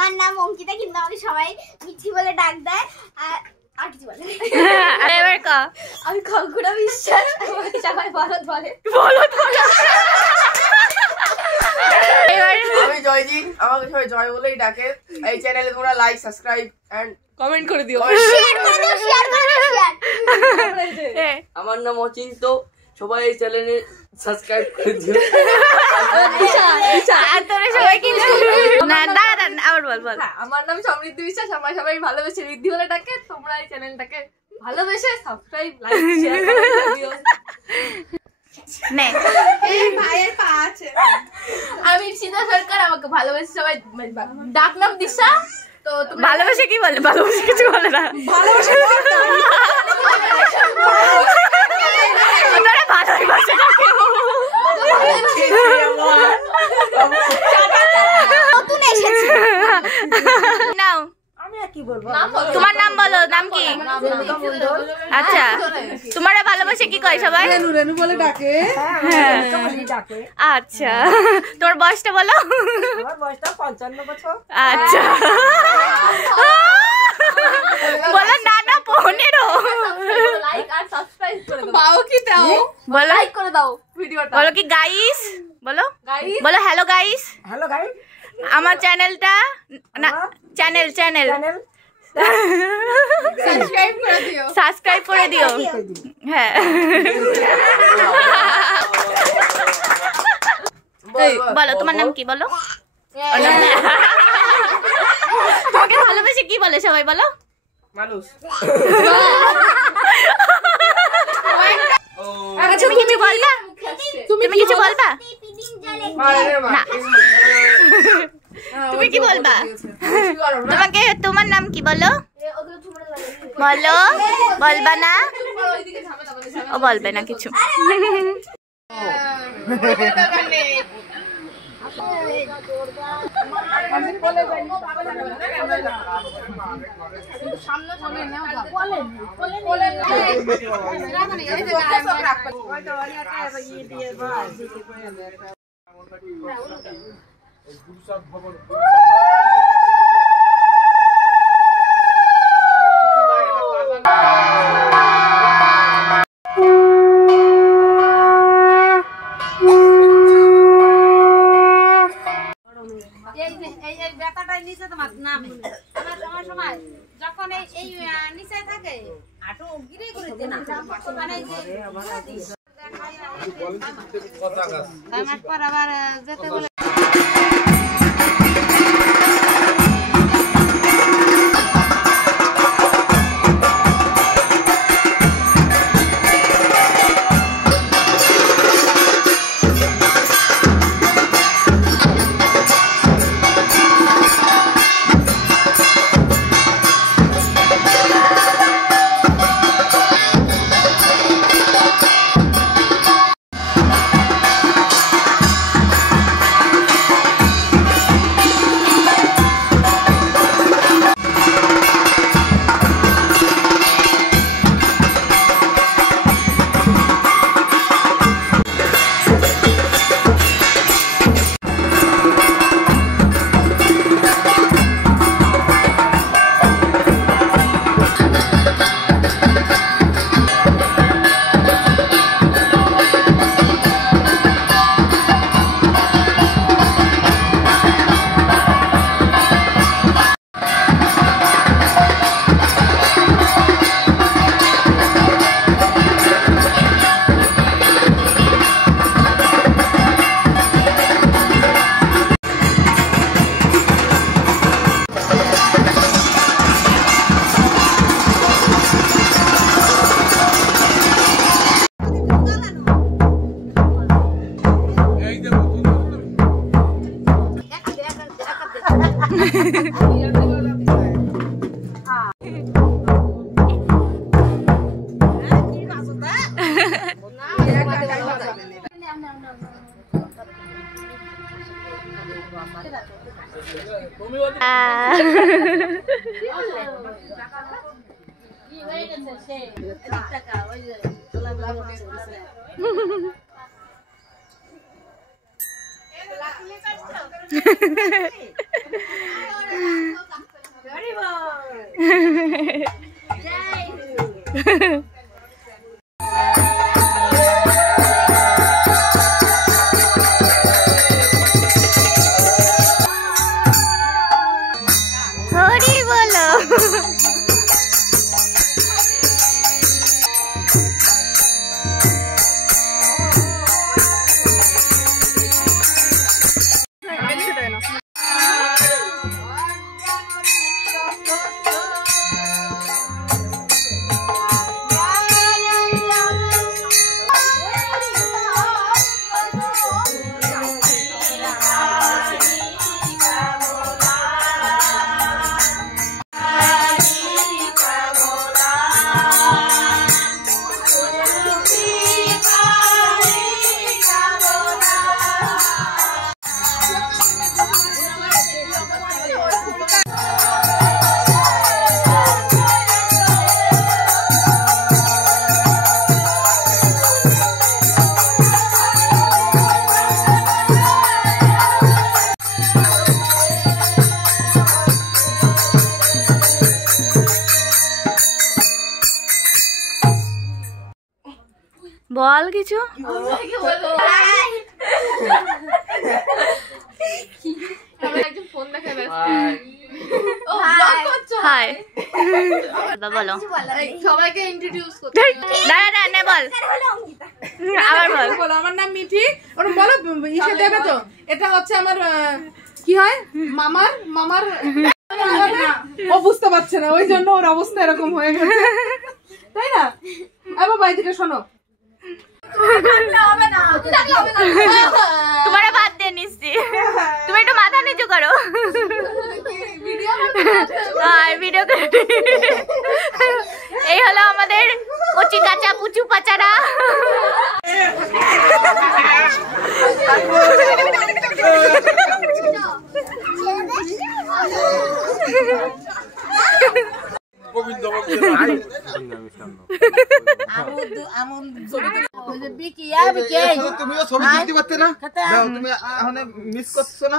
আমার নাম অঙ্কিতা, কিন্তু আমাকে সবাই মিঠি বলে ডাক দেয়। আর কিছু বলে এবার কা আমি খঙ্কুরা বিশ্বাস, সবাই বলদ বলে। আমি জয়জিৎ, আমাকে সবাই জয় বলেই ডাকে। এই চ্যানেলে তোমরা লাইক, সাবস্ক্রাইব এন্ড কমেন্ট করে দিও। শেয়ার করে দিও, শেয়ার করে দিও, শেয়ার। আমার নাম অচিন্ত, সবাই এই চ্যানেলে সাবস্ক্রাইব করে দিও। আবার বল বল। আমার নাম সমৃদ্ধি বিশ্বাস, আমার সবাই ভালোবেসে রিদ্ধি বলে ডাকে। তোমরা এই চ্যানেলটাকে ভালোবেসে সাবস্ক্রাইব, লাইক, শেয়ার করে দিও। নে এই ভাইয়ের পা আছে। আমি সীতা সরকার, আমাকে ভালোবেসে সবাই ডাক নাম দিশা। তো ভালোবাসে কি বলে? ভালোবাসে কিছু বলে না। ভালোবাসে ভালোবাসে নতুন এসেছে। নাও তোমার নাম বলো, নাম কি? আচ্ছা, তোমারা ভালোবাসে কি কয় সবাই? রেনু বলে ডাকে। আচ্ছা, তোমার বয়সটা বলো। আমার বয়সটা 55 বছর। আচ্ছা, বলো না না 15। লাইক আর সাবস্ক্রাইব করে দাও। পাও কি দাও? বলো লাইক করে দাও ভিডিওটা। বলো কি গাইস? বলো গাইস, বলো হ্যালো গাইস। হ্যালো গাইস, আমার চ্যানেলটা না, চ্যানেল সাবস্ক্রাইব করে দিও। সাবস্ক্রাইব করে দিও। হ্যাঁ, বলো তোমার নাম কি? বলো তোমাকে ভালোবাসে কি বলে সবাই? বলো মানুষ। তুমি কিছু বলবা? তুমি কিছু বলবা? না, তুমি কি বলবা? তোমাকে তোমার নাম কি? বলো বলো, বলবা না? ও বলবে না কিছু। যখন এই নিচে থাকে হাঁটু গিরে করে দেনা মানে পর আবার যেতে বলে। বল কিছু। একজন ফোন দেখে ব্যস্ত। হাই বলো। সবাইকে ইন্ট্রোডিউস করতে দাঁড়া না বল আবার বল। বলো আমার নাম মিঠি। ওরা বলো ইসে দেবে তো। এটা হচ্ছে আমার কি হয় মামার ও বুঝতে পারছে না, ওই জন্য ওর অবস্থা এরকম হয়ে গেছে, তাই না? এবার বাড়ি থেকে শোনো, তোমার বাদ দিয়ে নিচ্ছি, তুমি একটু মাথা নিচু করো। ভিডিও এই হলো আমাদের কচি কাঁচা পুচু পাচারা। তুমিও ছবি দিতে পারতে না, তুমি এখন মিস করছো না।